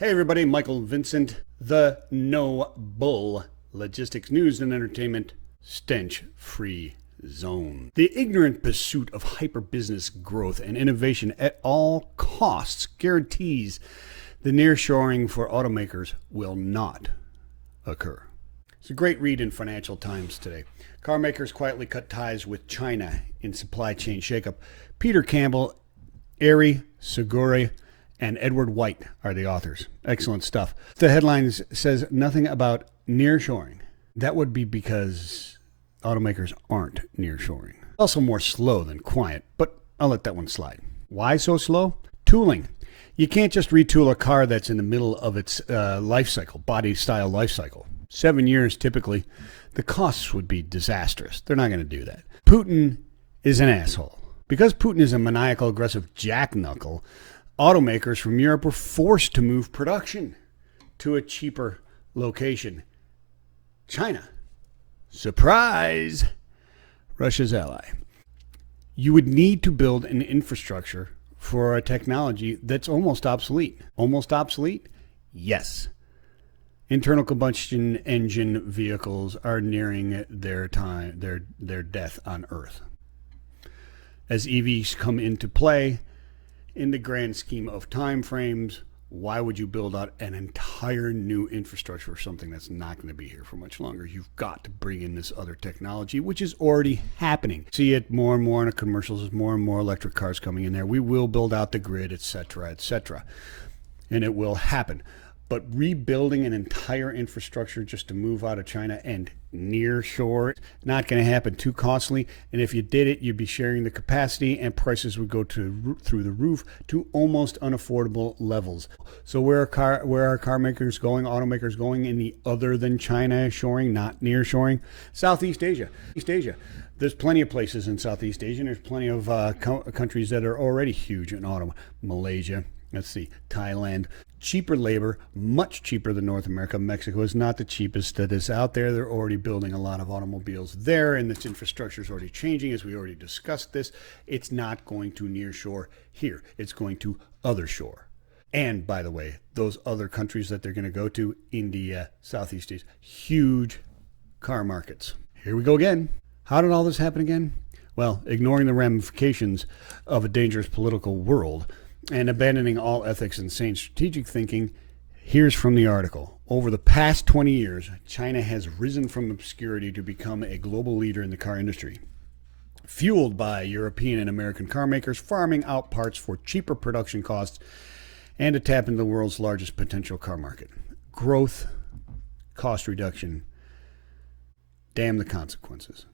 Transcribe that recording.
Hey everybody, Michael Vincent, the No Bull Logistics News and Entertainment Stench-Free Zone. The ignorant pursuit of hyper-business growth and innovation at all costs guarantees the nearshoring for automakers will not occur. It's a great read in Financial Times today. Car makers quietly cut ties with China in supply chain shakeup. Peter Campbell, Ari Seguri, and Edward White are the authors. Excellent stuff. The headline says nothing about nearshoring. That would be because automakers aren't nearshoring. Also more slow than quiet, but I'll let that one slide. Why so slow? Tooling. You can't just retool a car that's in the middle of its life cycle, body style life cycle. 7 years typically. The costs would be disastrous. They're not going to do that. Putin is an asshole. Because Putin is a maniacal, aggressive jackknuckle, automakers from Europe were forced to move production to a cheaper location. China. Surprise! Russia's ally. You would need to build an infrastructure for a technology that's almost obsolete. Almost obsolete? Yes. Internal combustion engine vehicles are nearing their time, their death on Earth. As EVs come into play, in the grand scheme of time frames, why would you build out an entire new infrastructure for something that's not going to be here for much longer? You've got to bring in this other technology, which is already happening. See it more and more in the commercials as more and more electric cars coming in there. We will build out the grid, etc., etc., and it will happen. But rebuilding an entire infrastructure just to move out of China and near shore, not going to happen. Too costly. And if you did it, you'd be sharing the capacity and prices would go through the roof to almost unaffordable levels. So where are car makers going, automakers going in the other than China shoring, not near shoring? Southeast Asia. East Asia. There's plenty of places in Southeast Asia, and there's plenty of countries that are already huge in auto. Malaysia, let's see, Thailand. Cheaper labor, much cheaper than North America. Mexico is not the cheapest that is out there. They're already building a lot of automobiles there, and this infrastructure is already changing, as we already discussed this. It's not going to near shore here. It's going to other shore. And, by the way, those other countries that they're going to go to, India, Southeast Asia, huge car markets. Here we go again. How did all this happen again? Well, ignoring the ramifications of a dangerous political world, and abandoning all ethics and sane strategic thinking, here's from the article. Over the past 20 years, China has risen from obscurity to become a global leader in the car industry, fueled by European and American car makers farming out parts for cheaper production costs and to tap into the world's largest potential car market. Growth, cost reduction, damn the consequences.